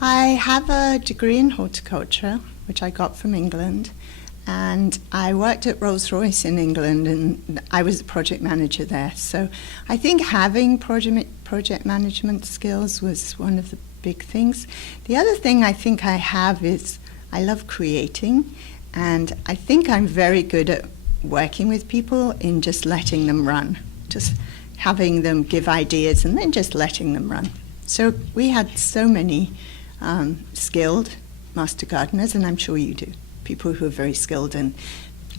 I have a degree in horticulture, which I got from England, and I worked at Rolls-Royce in England, and I was the project manager there. So I think having project management skills was one of the big things. The other thing I think I have is I love creating, and I think I'm very good at working with people in just letting them run, just having them give ideas and then just letting them run. So we had so many skilled master gardeners, and I'm sure you do, people who are very skilled, and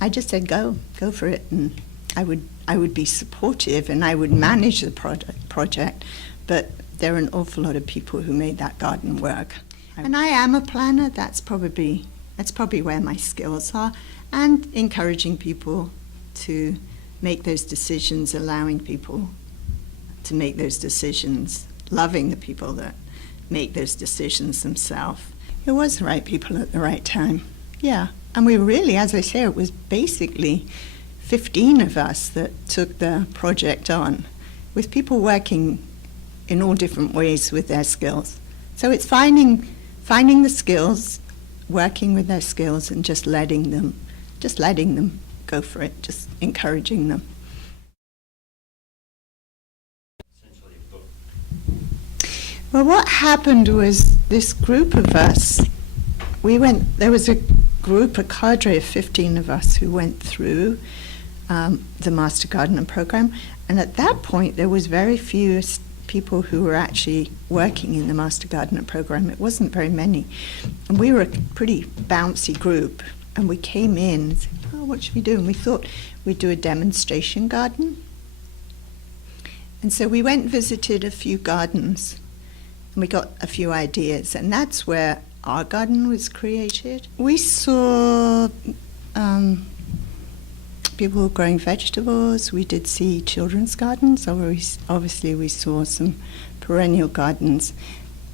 I just said go for it, and I would be supportive and I would manage the project, but there are an awful lot of people who made that garden work. And I am a planner. That's probably where my skills are, and encouraging people to make those decisions, allowing people to make those decisions, loving the people that make those decisions themselves. It was the right people at the right time, yeah. And we really, as I say, it was basically 15 of us that took the project on, with people working in all different ways with their skills. So it's finding the skills, working with their skills, and just letting them go for it, just encouraging them. Well, what happened was this group of us, there was a cadre of 15 of us who went through the Master Gardener program, and at that point there was very few people who were actually working in the Master Gardener program. It wasn't very many, and we were a pretty bouncy group, and we came in and said, oh, what should we do? And we thought we'd do a demonstration garden. And so we went and visited a few gardens, and we got a few ideas, and that's where our garden was created. We saw people growing vegetables. We did see children's gardens. Obviously we saw some perennial gardens,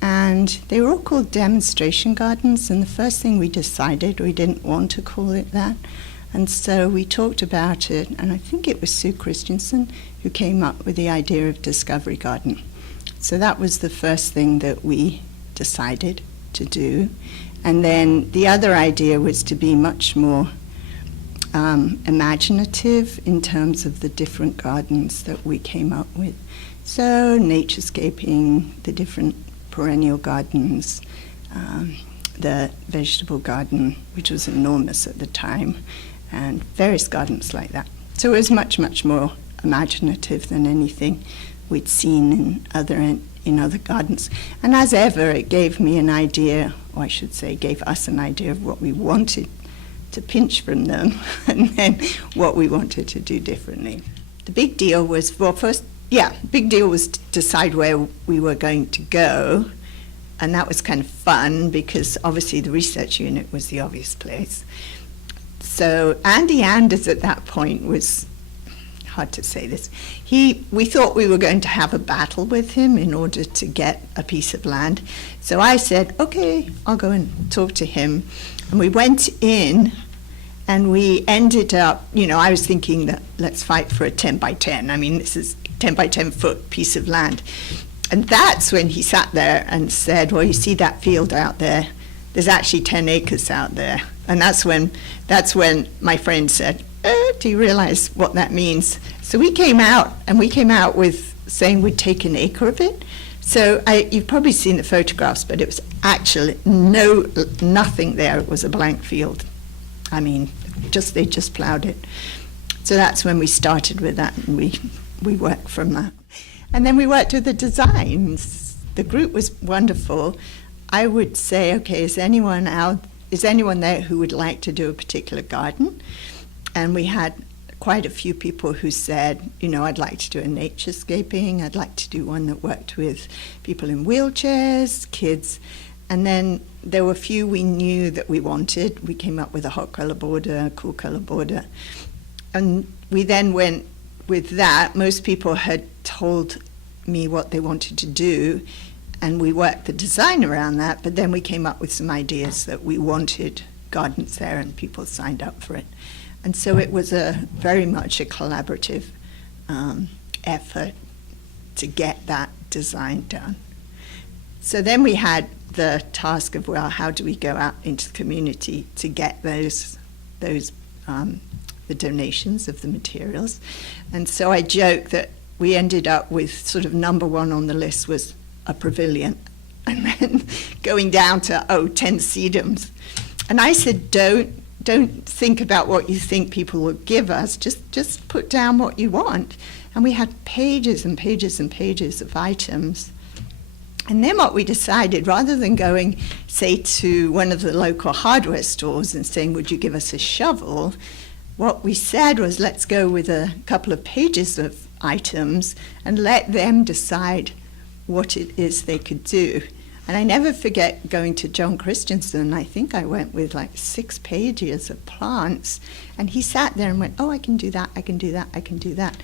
and they were all called demonstration gardens. And the first thing we decided, we didn't want to call it that, and so we talked about it, and I think it was Sue Christensen who came up with the idea of Discovery Garden. So that was the first thing that we decided to do. And then the other idea was to be much more imaginative in terms of the different gardens that we came up with. So naturescaping, the different perennial gardens, the vegetable garden, which was enormous at the time, and various gardens like that. So it was much, much more imaginative than anything we'd seen in other gardens. And as ever, it gave me an idea, or I should say gave us an idea of what we wanted to pinch from them, and then what we wanted to do differently. The big deal was, big deal was to decide where we were going to go, and that was kind of fun because obviously the research unit was the obvious place. So Andy Anders at that point was, hard to say this, we thought we were going to have a battle with him in order to get a piece of land. So I said, okay, I'll go and talk to him. And we went in, and we ended up, I was thinking that let's fight for a 10 by 10. I mean, this is 10 by 10 foot piece of land. And that's when he sat there and said, well, you see that field out there? There's actually 10 acres out there. And that's when my friend said, do you realize what that means? So we came out with saying we'd take an acre of it. So you've probably seen the photographs, but it was actually nothing there. It was a blank field. I mean, they just plowed it. So that's when we started with that, and we worked from that. And then we worked with the designs. The group was wonderful. I would say, okay, is anyone there who would like to do a particular garden? And we had quite a few people who said, I'd like to do a naturescaping, I'd like to do one that worked with people in wheelchairs, kids. And then there were a few we knew that we wanted. We came up with a hot color border, a cool color border. And we then went with that. Most people had told me what they wanted to do, and we worked the design around that, but then we came up with some ideas that we wanted gardens there, and people signed up for it. And so it was very much a collaborative effort to get that design done. So then we had the task of, well, how do we go out into the community to get those the donations of the materials? And so I joke that we ended up with sort of number one on the list was a pavilion, and then going down to 10 sedums. And I said, don't think about what you think people will give us, just put down what you want. And we had pages and pages and pages of items. And then what we decided, rather than going, say, to one of the local hardware stores and saying, would you give us a shovel, what we said was, let's go with a couple of pages of items and let them decide what it is they could do. And I never forget going to John Christensen. I think I went with like 6 pages of plants, and he sat there and went, I can do that, I can do that, I can do that.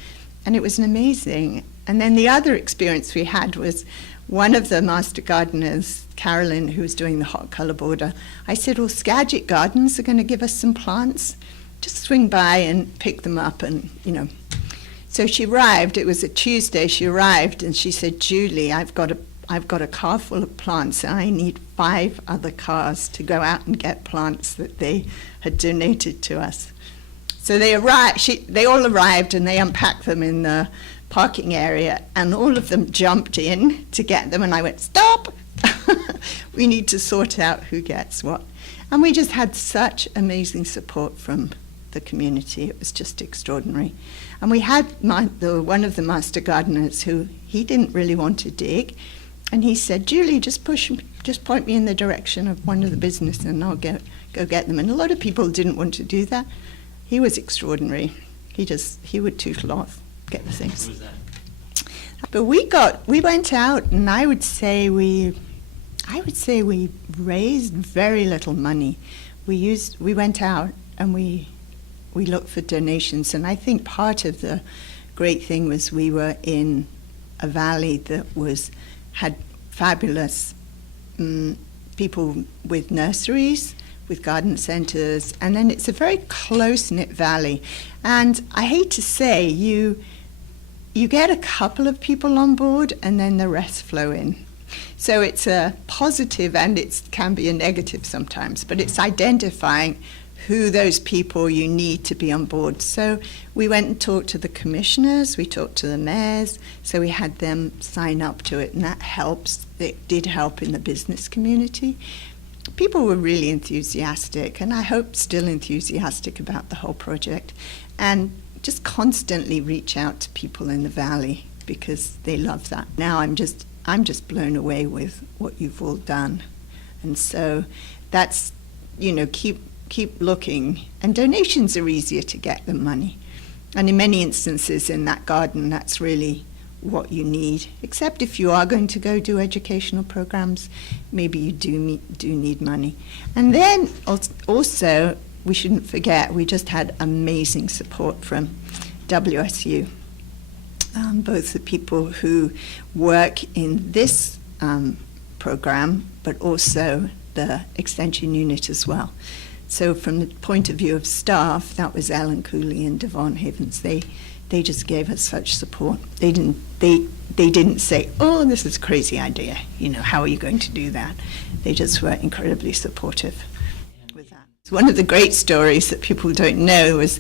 And it was amazing. And then the other experience we had was one of the master gardeners, Carolyn, who was doing the hot color border, I said, well, Skagit Gardens are going to give us some plants. Just swing by and pick them up, and, So she arrived, it was a Tuesday, she arrived, and she said, Julie, I've got a car full of plants, and I need 5 other cars to go out and get plants that they had donated to us. So they all arrived, and they unpacked them in the parking area, and all of them jumped in to get them, and I went, stop! We need to sort out who gets what. And we just had such amazing support from the community. It was just extraordinary. And we had one of the master gardeners who, he didn't really want to dig, and he said, Julie, just point me in the direction of one of the business and I'll go get them. And a lot of people didn't want to do that. He was extraordinary. He would tootle off, get the things. What was that? But we went out, and I would say we raised very little money. We went out and we looked for donations, and I think part of the great thing was we were in a valley that had fabulous people with nurseries, with garden centers, and then it's a very close-knit valley. And I hate to say, you get a couple of people on board and then the rest flow in. So it's a positive, and it can be a negative sometimes, but it's identifying who those people you need to be on board. So we went and talked to the commissioners, we talked to the mayors, so we had them sign up to it, and that helps. It did help in the business community. People were really enthusiastic, and I hope still enthusiastic about the whole project, and just constantly reach out to people in the valley because they love that. Now I'm just blown away with what you've all done. And so that's, keep looking. And donations are easier to get than money. And in many instances in that garden, that's really what you need. Except if you are going to go do educational programs, maybe you do need money. And then also, we shouldn't forget, we just had amazing support from WSU. Both the people who work in this program, but also the extension unit as well. So from the point of view of staff, that was Ellen Cooley and Devon Havens. They just gave us such support. They didn't say, oh, this is a crazy idea. How are you going to do that? They just were incredibly supportive with that. One of the great stories that people don't know was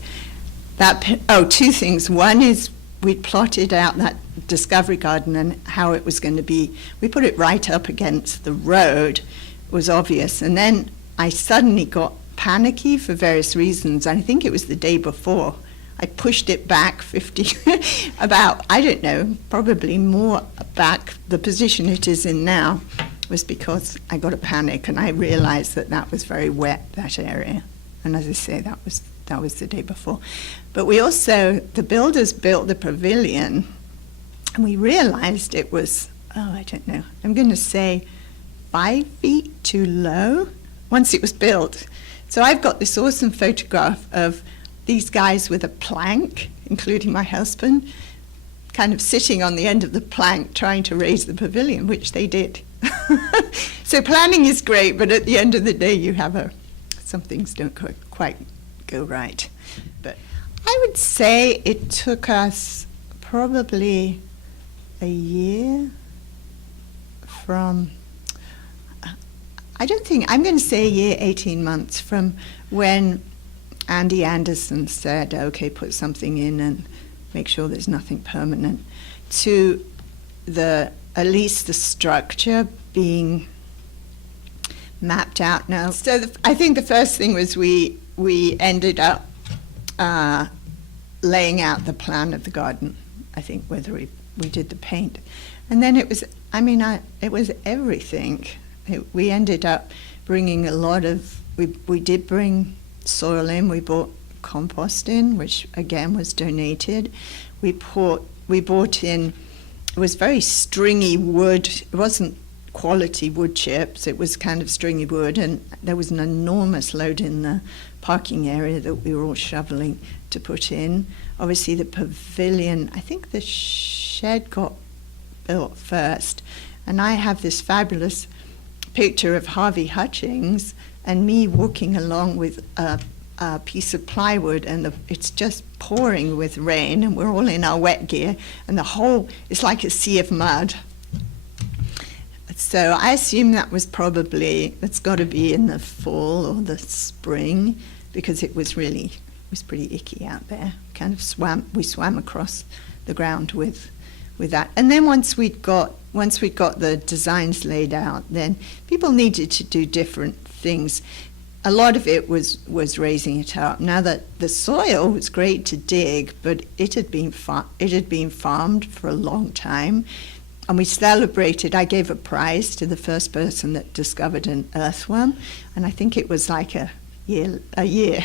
that, 2 things. One is we'd plotted out that discovery garden and how it was going to be. We put it right up against the road. It was obvious. And then I suddenly got panicky for various reasons. I think it was the day before. I pushed it back 50, about, I don't know, probably more back. The position it is in now was because I got a panic and I realized that was very wet, that area. And as I say, that was the day before. But we also, the builders built the pavilion, and we realized it was, I don't know, I'm going to say 5 feet too low once it was built. So I've got this awesome photograph of these guys with a plank, including my husband, kind of sitting on the end of the plank trying to raise the pavilion, which they did. So planning is great, but at the end of the day, you have some things don't quite go right. But I would say it took us probably a year from I don't think, I'm going to say a year, 18 months from when Andy Anderson said, okay, put something in and make sure there's nothing permanent, to at least the structure being mapped out now. So I think the first thing was we ended up laying out the plan of the garden, I think, whether we did the paint. And then it was, it was everything. We ended up bringing a lot of, we did bring soil in, we bought compost in, which again was donated. We bought in, it was very stringy wood. It wasn't quality wood chips, it was kind of stringy wood, and there was an enormous load in the parking area that we were all shoveling to put in. Obviously the pavilion, I think the shed got built first, and I have this fabulous picture of Harvey Hutchings and me walking along with a piece of plywood, and it's just pouring with rain, and we're all in our wet gear, and the whole, it's like a sea of mud. So I assume that was probably, it's got to be in the fall or the spring, because it was pretty icky out there. We swam across the ground with that. And then once we'd got the designs laid out, then people needed to do different things. A lot of it was raising it up. Now that the soil was great to dig, but it had been farmed for a long time. And we celebrated, I gave a prize to the first person that discovered an earthworm, and I think it was like a year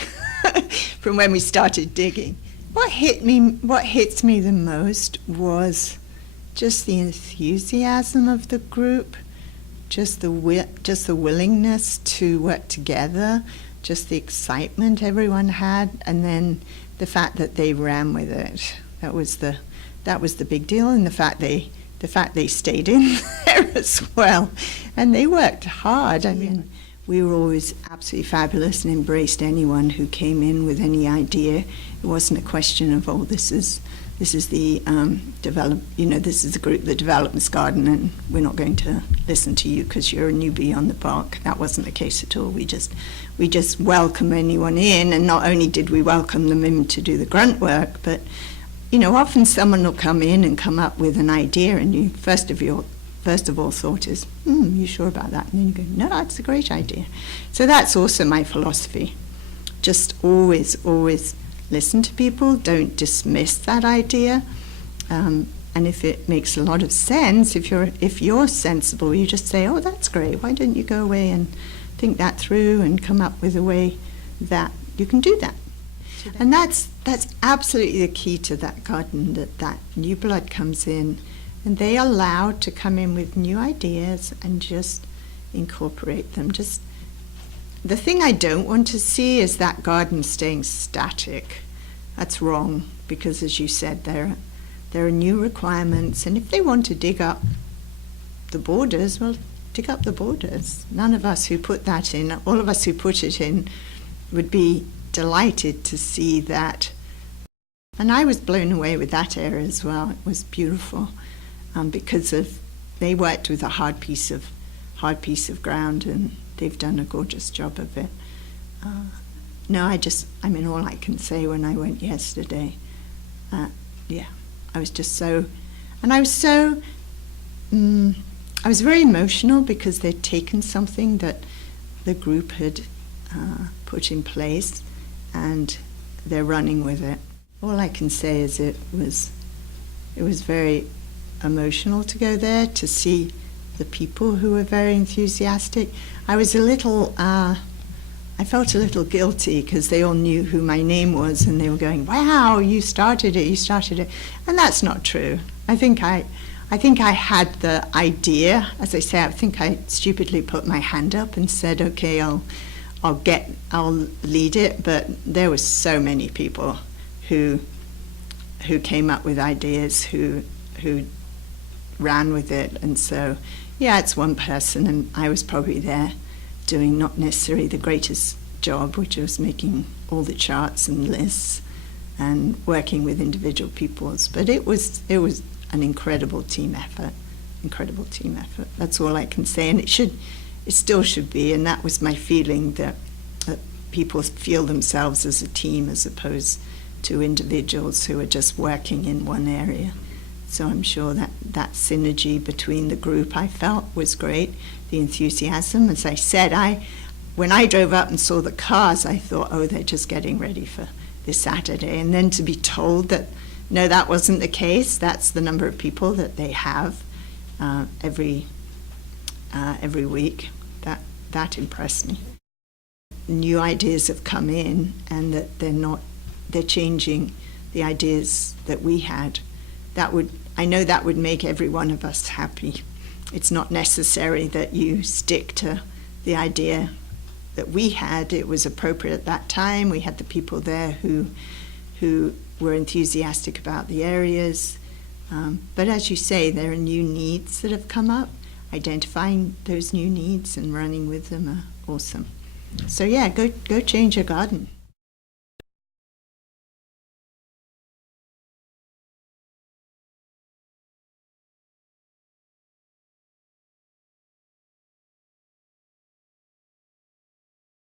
from when we started digging. What hits me the most was just the enthusiasm of the group, just the willingness to work together, just the excitement everyone had, and then the fact that they ran with it. That was the big deal, and the fact they stayed in there as well, and they worked hard. We were always absolutely fabulous and embraced anyone who came in with any idea. It wasn't a question of, oh, this is the this is the group that developed this garden, and we're not going to listen to you because you're a newbie on the block. That wasn't the case at all. We just welcome anyone in, and not only did we welcome them in to do the grunt work, but often someone will come in and come up with an idea, and you first of all thought is, you sure about that? And then you go, no, that's a great idea. So that's also my philosophy. Just always listen to people, don't dismiss that idea. And if it makes a lot of sense, if you're sensible, you just say, oh, that's great. Why don't you go away and think that through and come up with a way that you can do that? And that's absolutely the key to that garden, that new blood comes in, and they are allowed to come in with new ideas and just incorporate them. Just the thing I don't want to see is that garden staying static. That's wrong, because as you said, there are new requirements, and if they want to dig up the borders, well, dig up the borders. None of us who put that in, all of us who put it in, would be delighted to see that. And I was blown away with that area as well. It was beautiful, because they worked with a hard piece of ground, and they've done a gorgeous job of it. All I can say when I went yesterday, I was just so, and I was very emotional, because they'd taken something that the group had put in place, and they're running with it. All I can say is it was very emotional to go there, to see the people who were very enthusiastic. I was I felt a little guilty, because they all knew who my name was, and they were going, wow, you started it. And that's not true. I think I had the idea. As I say, I think I stupidly put my hand up and said, okay, I'll lead it, but there were so many people who came up with ideas, who ran with it, and so it's one person, and I was probably there doing not necessarily the greatest job, which was making all the charts and lists and working with individual peoples, but it was an incredible team effort. That's all I can say, and it still should be, and that was my feeling, that people feel themselves as a team as opposed to individuals who are just working in one area. So I'm sure that synergy between the group I felt was great. The enthusiasm, as I said, when I drove up and saw the cars, I thought, oh, they're just getting ready for this Saturday. And then to be told that, no, that wasn't the case. That's the number of people that they have every week. That impressed me. New ideas have come in, and that they're changing the ideas that we had. I know that would make every one of us happy. It's not necessary that you stick to the idea that we had. It was appropriate at that time. We had the people there who were enthusiastic about the areas. But as you say, there are new needs that have come up. Identifying those new needs and running with them are awesome. So yeah, go change your garden.